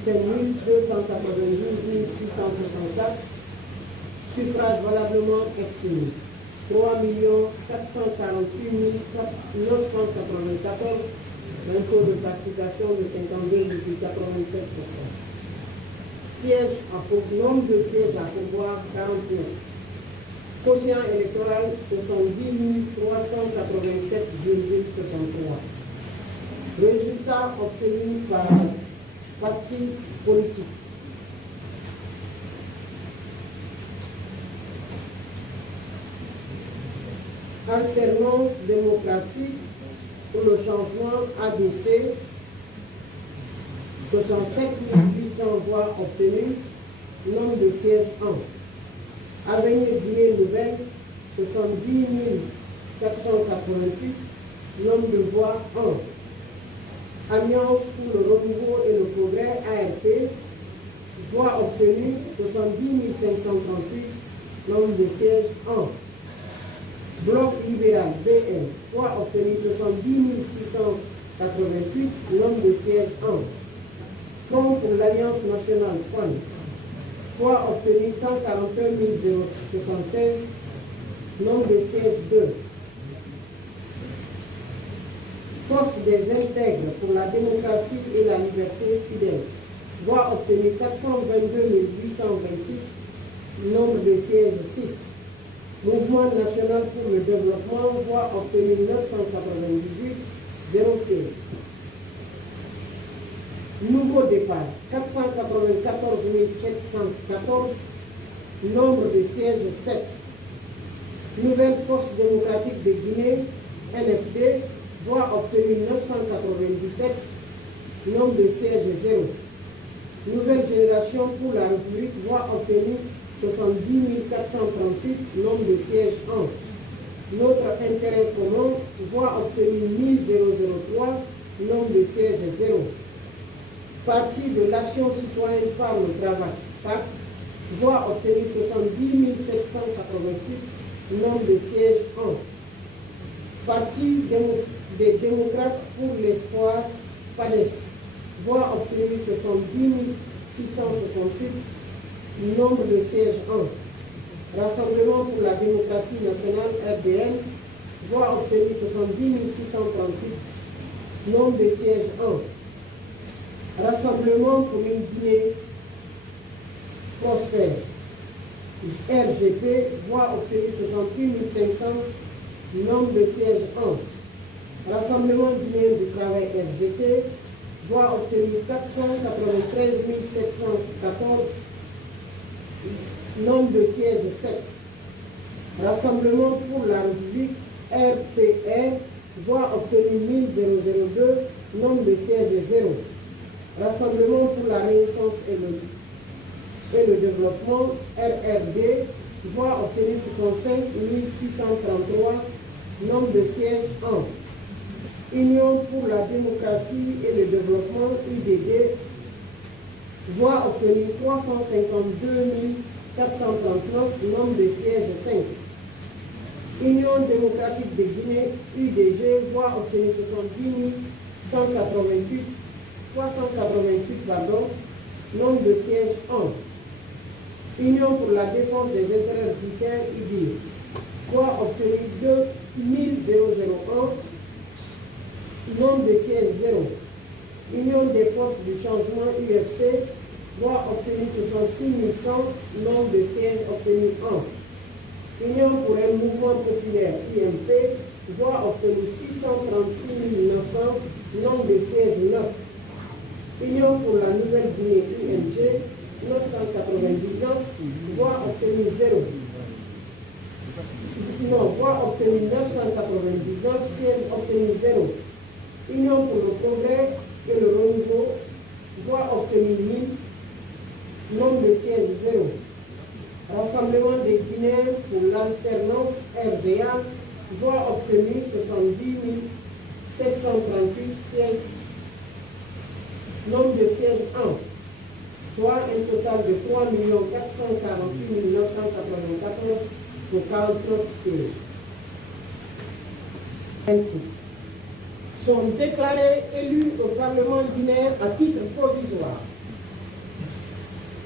292 664 suffrages valablement exprimés. 3 448 994, un taux de participation de 52,87%. Sièges nombre de sièges à pourvoir 49. Quotient électoral 70 387,63. Résultats obtenus par partis politiques. Alternance démocratique pour le changement ADC, 67 800 voix obtenues, nombre de sièges 1. Avenir Guinée Nouvelle, 70 488, nombre de voix 1. Alliance pour le renouveau et le progrès ARP, voix obtenues 70 538, nombre de sièges 1. Bloc libéral BN, voix obtenues 70 688, nombre de sièges 1. Front pour l'Alliance nationale FAN, voix obtenues 141 076, nombre de sièges 2. Force des intègres pour la démocratie et la liberté fidèle, voix obtenues 422 826, nombre de sièges 6. Mouvement national pour le développement, voix obtenues 998 06. Nouveau départ, 494 714, nombre de sièges 7. Nouvelle force démocratique de Guinée, NFD, voix obtenues 997, nombre de sièges 0. Nouvelle génération pour la République, voix obtenues 70 438, nombre de sièges 1. Notre intérêt commun, voix obtenue 1003, nombre de sièges 0. Parti de l'action citoyenne par le travail, PAC, voix obtenue 70 788, nombre de sièges 1. Parti des démocrates pour l'espoir, PADES, voix obtenue 70 668, nombre de sièges 1. Rassemblement pour la démocratie nationale RDN, voix obtenue 70 638, nombre de sièges 1. Rassemblement pour une Guinée prospère, RGP, voix obtenue 68 500, nombre de sièges 1. Rassemblement guinéen du travail RGT, voix obtenue 493 714, nombre de sièges 7. Rassemblement pour la République RPR, voix obtenue 1002, nombre de sièges 0. Rassemblement pour la Renaissance et le développement RRD, voix obtenue 65 633, nombre de sièges 1. Union pour la démocratie et le développement UDD, voix obtenue 352 439, nombre de sièges 5. Union démocratique de Guinée, UDG, voix obtenue 70 388, nombre de sièges 1. Union pour la défense des intérêts républicains, UDI, voix obtenue 2001, nombre de sièges 0. Union des forces du changement UFC, voix obtenue 66 100, nombre de sièges obtenus 1. Union pour un mouvement populaire UMP, voix obtenue 636 900, nombre de sièges 9. Union pour la Nouvelle Guinée UNG, 999, voix obtenue 0. Non, voix obtenue 999, sièges obtenus 0. Union pour le progrès et le renouveau, voix obtenue 1000, nombre de sièges 0. Rassemblement des Guinéens pour l'alternance RGA, voix obtenue 70 738 sièges, nombre de sièges 1, soit un total de 3 448 994 pour 49 sièges. 26. Sont déclarés élus au Parlement guinéen à titre provisoire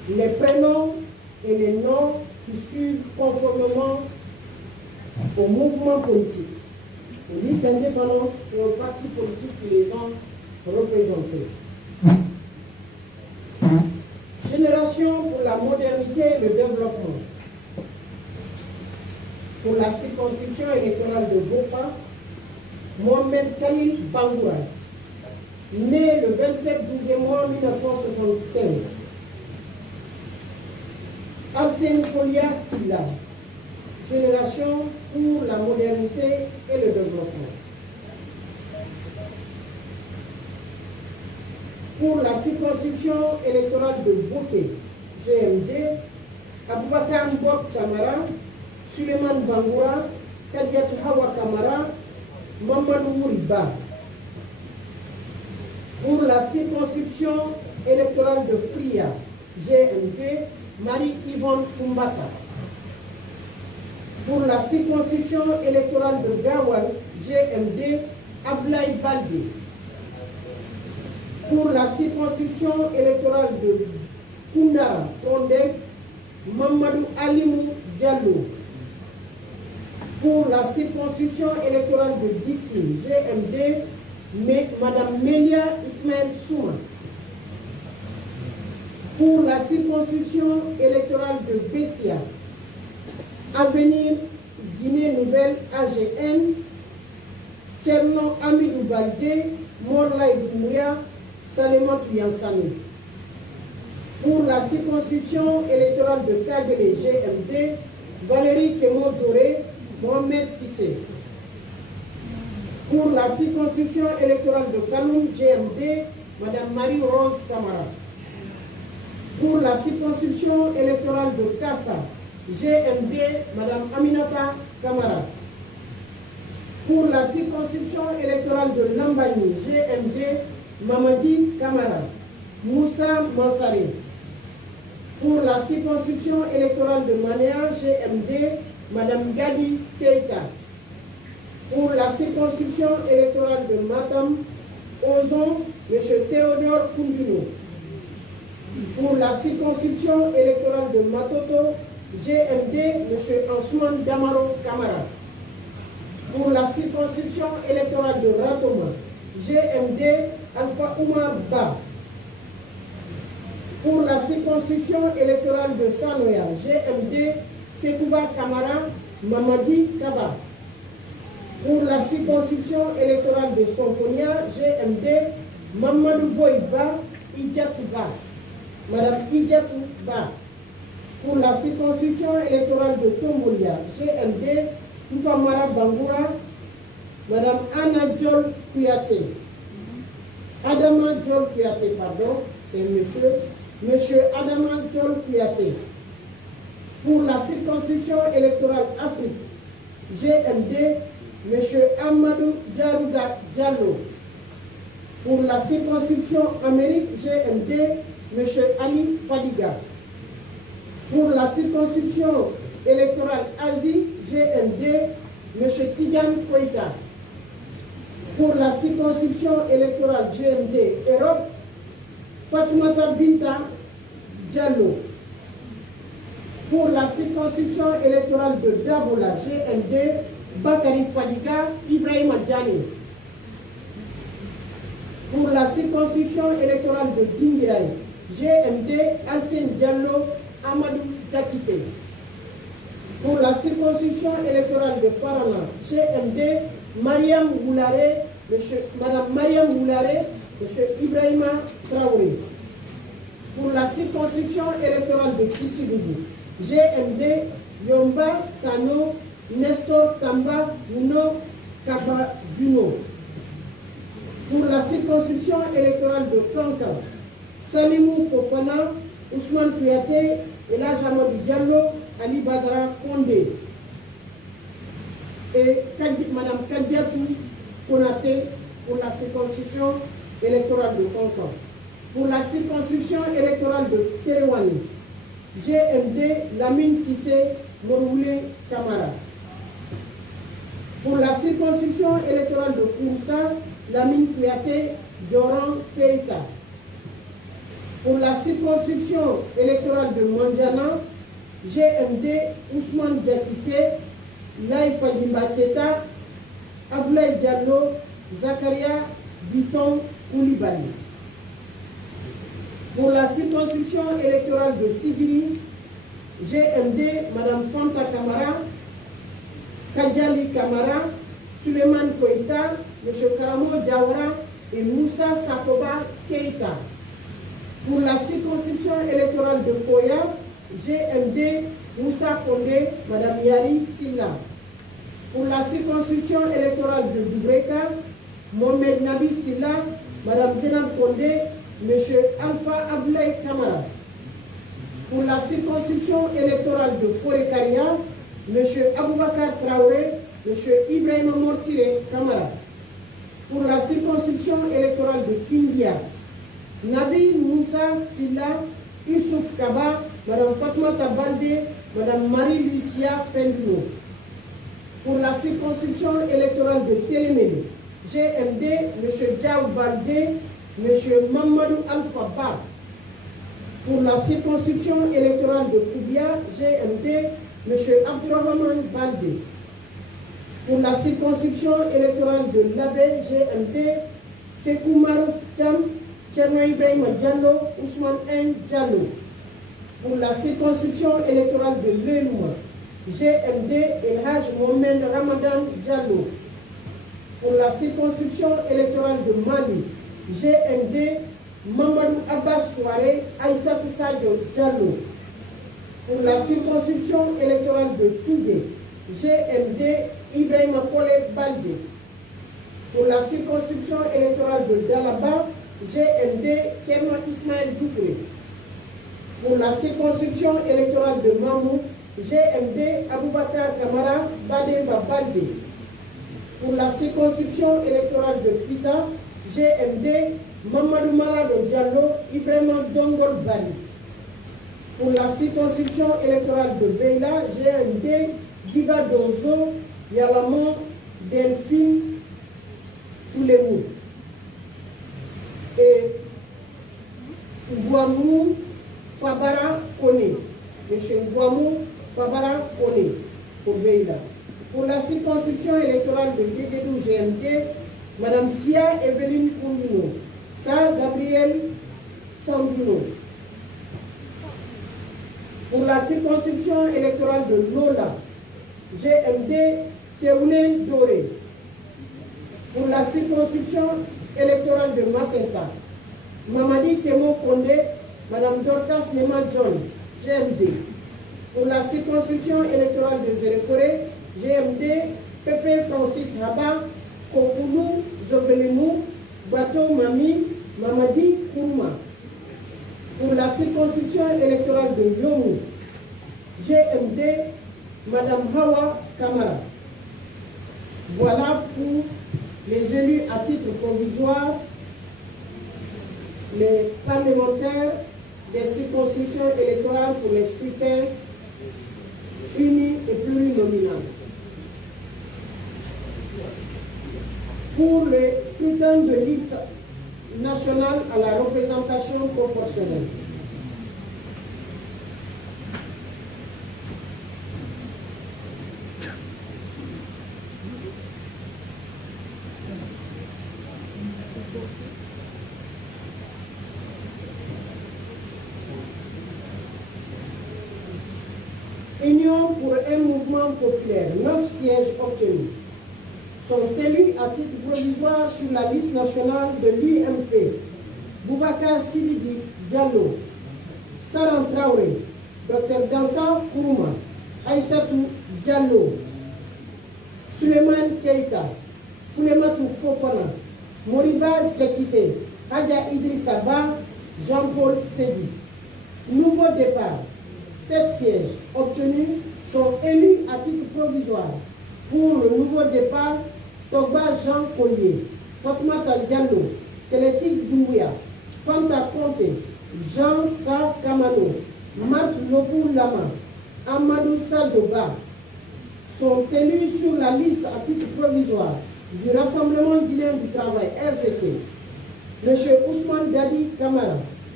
les prénoms et les noms qui suivent conformément au mouvement politique, aux listes indépendantes et aux partis politiques qui les ont représentés. Génération pour la modernité et le développement. Pour la circonscription électorale de Bofa, Mohamed Khalil Bangoua, né le 27 mois 1975. Alsen Kolia Silla, génération pour la modernité et le développement. Pour la circonscription électorale de Bouquet, GMD, Aboubakar Mbok Kamara, Suleiman Bangoura, Kadiat Hawa Kamara, Mamadou Mouriba. Pour la circonscription électorale de Fria, GMD, Marie-Yvonne Kumbassa. Pour la circonscription électorale de Gawal, GMD, Ablaï Baldé. Pour la circonscription électorale de Koundara, Frondek, Mamadou Alimou Diallo. Pour la circonscription électorale de Dixie, GMD, Madame Melia Ismaël Souma. Pour la circonscription électorale de Bessia, Avenir Guinée Nouvelle AGN, Tcherno Amidou Baldé, Morlaï Doumouya, Salematou Yansani. Pour la circonscription électorale de Kagele GMD, Valérie Kemo Doré, Mohamed Sissé. Pour la circonscription électorale de Kaloum GMD, Madame Marie-Rose Kamara. Pour la circonscription électorale de Kassa, GMD, Madame Aminata Kamara. Pour la circonscription électorale de Lambani, GMD, Mamadi Kamara. Moussa Mansari. Pour la circonscription électorale de Manéa, GMD, Madame Gadi Keita. Pour la circonscription électorale de Matam, Ozon, M. Théodore Koundouno. Pour la circonscription électorale de Matoto, GMD, M. Ousmane Damaro Kamara. Pour la circonscription électorale de Ratoma, GMD, Alpha Oumar Ba. Pour la circonscription électorale de Sanoya, GMD, Sekouba Kamara, Mamadi Kaba. Pour la circonscription électorale de Sonfonia, GMD, Mamadou Boyba, Idjatouba. Madame Idjatouba. Pour la circonscription électorale de Tombolia, GMD, Toufamara Bangoura, Madame Anna Diol Kouyaté. Adama Diol Kouyaté, pardon, c'est monsieur Adama Diol Kouyaté. Pour la circonscription électorale Afrique, GMD, M. Amadou Diarouda Diallo. Pour la circonscription Amérique, GMD, M. Ali Fadiga. Pour la circonscription électorale Asie, GMD, M. Tidiane Koïta. Pour la circonscription électorale GMD Europe, Fatoumata Binta Diallo. Pour la circonscription électorale de Dabola, GMD, Bakari Fadiga, Ibrahim Adjani. Pour la circonscription électorale de Dingirai, GMD, Alsen Diallo, Amadou Jakite. Pour la circonscription électorale de Farana, GMD, Mariam Moulare, Madame Mariam Moulare, M. Ibrahima Traoré. Pour la circonscription électorale de Kissigou, GMD, Yomba Sano, Nestor Kamba, Nuno Kabaduno. Pour la circonscription électorale de Kanka, Salimou Fofana, Ousmane Kouyaté, Ela Jamadou Diallo, Ali Badra Kondé. Et Madame Kadiatou Konaté pour la circonscription électorale de Kanka. Pour la circonscription électorale de Terewani, GMD, Lamine Sissé, Moroulé Kamara. Pour la circonscription électorale de Kouroussa, Lamine Kouyaté, Djoran Keita. Pour la circonscription électorale de Mandjana, GMD Ousmane Diakité, Laïfa Dimbaketa, Ablaï Diallo, Zakaria Biton Koulibaly. Pour la circonscription électorale de Sigiri, GMD, Mme Fanta Kamara, Kadjali Kamara, Suleiman Koïta, M. Karamo Diawara et Moussa Sakoba Keïta. Pour la circonscription électorale de Koya, GMD, Moussa Kondé, Mme Yari Silla. Pour la circonscription électorale de Doubreka, Mohamed Nabi Silla, Mme Zenab Kondé, M. Alpha Ablaï Kamara. Pour la circonscription électorale de Forekaria, M. Aboubakar Traoré, M. Ibrahim Morsire Kamara. Pour la circonscription électorale de Kindia, Nabi Moussa Silla, Youssouf Kaba, Mme Fatmata Balde, Mme Marie-Lucia Penduno. Pour la circonscription électorale de Télémélé, GMD, M. Diaw Balde, M. Mamadou Alpha Ba. Pour la circonscription électorale de Koubia, GMD, M. Abdurrahman Balde. Pour la circonscription électorale de Labé, GMD, Sekou Marouf Thiam, Tcherno Ibrahim Diallo, Ousmane N. Diallo. Pour la circonscription électorale de Lelouma, GMD, El Haj Mohamed Ramadan Diallo. Pour la circonscription électorale de Mali, GMD, Mamadou Abbas Souare, Aïssatou Sadio Diallo. Pour la circonscription électorale de Toudé, GMD, Ibrahim Kole Balde. Pour la circonscription électorale de Dalaba, GMD, Kerma Ismaël Doubré. Pour la circonscription électorale de Mamou, GMD, Aboubakar Kamara Bademba Balde. Pour la circonscription électorale de Pita, GMD, Mamadou Malado Diallo, Ibrahim Dongol Bali. Pour la circonscription électorale de Beila, GMD, Diba Donzo, Yalamon, Delphine, Toulemou. Et Ngouamou Fabara Kone. Monsieur Ngouamou Fabara Kone, pour Beila. Pour la circonscription électorale de Guéguédou GMD, Mme Sia Evelyne Koundouno, Sa Gabriel Sanduno. Pour la circonscription électorale de Lola, GMD Théoulé Doré. Pour la circonscription électorale de Macenta, Mamadi Temo Kondé, Mme Dorcas Nema John, GMD. Pour la circonscription électorale de Zérékoré, GMD Pepe Francis Haba, Kokoulou Zobelimou, Bato Mami, Mamadi Kourma. Pour la circonscription électorale de Yomou, GMD, Mme Hawa Kamara. Voilà pour les élus à titre provisoire, les parlementaires des circonscriptions électorales pour les scrutins unis et plurinominaux. Pour les scrutins de liste nationale à la représentation proportionnelle. Union pour un mouvement populaire, 9 sièges obtenus. Sont élus à titre provisoire sur la liste nationale de l'UMP, Boubacar Sididi Diallo, Saran Traoré, Dr Dansa Kourouma, Aïssatou Diallo, Suleiman Keïta, Foulematou Fofana, Moriba Diakité, Hadja Idrissa Ba, Jean-Paul Sedi. Nouveau départ. 7 sièges obtenus sont élus à titre provisoire. Pour le nouveau départ, Togba Jean Collier, Fatmata Diallo, Télétique Doumbouya, Fanta Conté, Jean Sa Kamano, Marc Lopou Lama, Amadou Sadjoba sont élus sur la liste à titre provisoire du Rassemblement guinéen du travail RGT. M. Ousmane Dadi Kamara,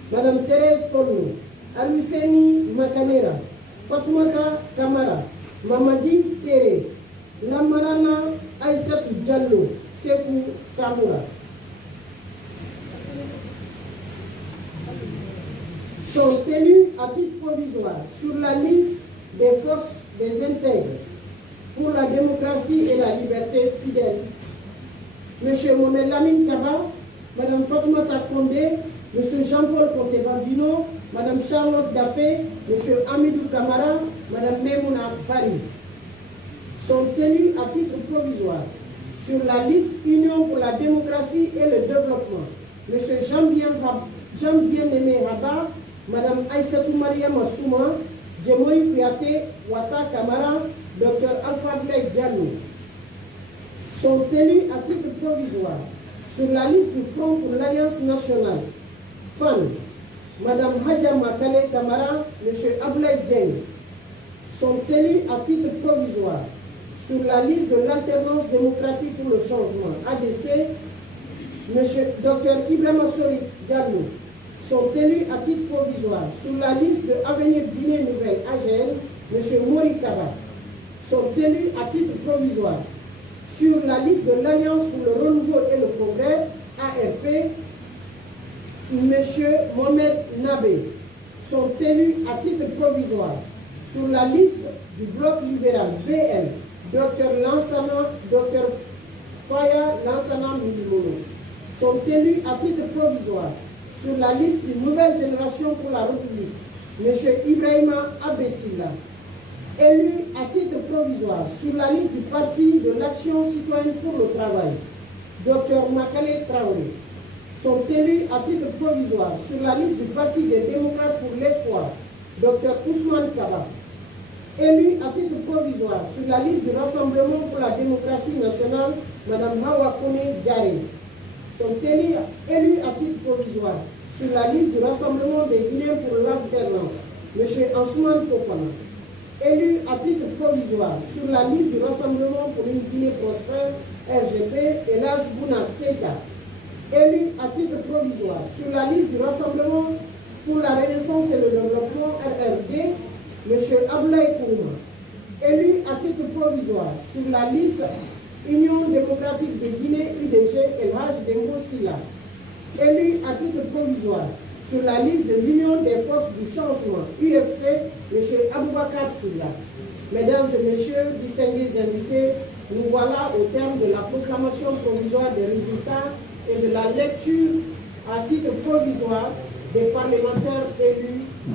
Madame Thérèse Tolno, Aluseni Makanera, Fatoumata Kamara, Mamadi Tere, Lamarana Aïssatou Diallo, Sekou Samoura. Sont élus à titre provisoire sur la liste des forces des intègres pour la démocratie et la liberté fidèles. M. Mohamed Lamine Kaba, Mme Fatoumata Kondé, M. Jean-Paul Conté-Bandino, Mme Charlotte Dafé, M. Amidou Kamara, Mme Memouna Bari. Sont élus à titre provisoire sur la liste Union pour la démocratie et le développement. M. Jean-Bien-Aimé Rabat, Mme Aïssatou Mariam Souma, Djemoy Kouyaté, Wata Kamara, Dr Alpha Blake Diallo. Sont élus à titre provisoire sur la liste du Front pour l'Alliance nationale. FAN, Mme Hadja Makale Kamara, M. Ablaï Dieng. Sont élus à titre provisoire sur la liste de l'Alternance démocratique pour le changement, ADC, M. Dr Ibrahima Sori Diallo. Sont élus à titre provisoire sur la liste de Avenir Guinée Nouvelle, AGN, M. Mori Kaba. Sont élus à titre provisoire sur la liste de l'Alliance pour le renouveau et le progrès, ARP, M. Mohamed Nabé. Sont élus à titre provisoire sur la liste du Bloc libéral, BL, Dr Lansana, Dr Faya Lansana Milimono. Sont élus à titre provisoire sur la liste d'une nouvelle génération pour la République, M. Ibrahima Abessila. Élu à titre provisoire sur la liste du Parti de l'Action citoyenne pour le travail, Dr Makale Traoré. Sont élus à titre provisoire sur la liste du Parti des démocrates pour l'espoir, Dr Ousmane Kaba. Élu à titre provisoire sur la liste du Rassemblement pour la démocratie nationale, Mme Hawa Kone Gare. Sont élus à titre provisoire sur la liste du Rassemblement des Guinéens pour l'alternance, M. Ansoumane Fofana. Élu à titre provisoire sur la liste du Rassemblement pour une Guinée prospère, RGP, Elhadj Bouna Keïta. Élu à titre provisoire sur la liste du Rassemblement pour la Renaissance et le Développement, RRD, M. Ablaï Kourma. Élu à titre provisoire sur la liste Union démocratique de Guinée, UDG, Elhadj Dembo Silla. Élu à titre provisoire sur la liste de l'Union des forces du changement, UFC, M. Aboubakar Silla. Mesdames et messieurs, distingués invités, nous voilà au terme de la proclamation provisoire des résultats et de la lecture à titre provisoire des parlementaires élus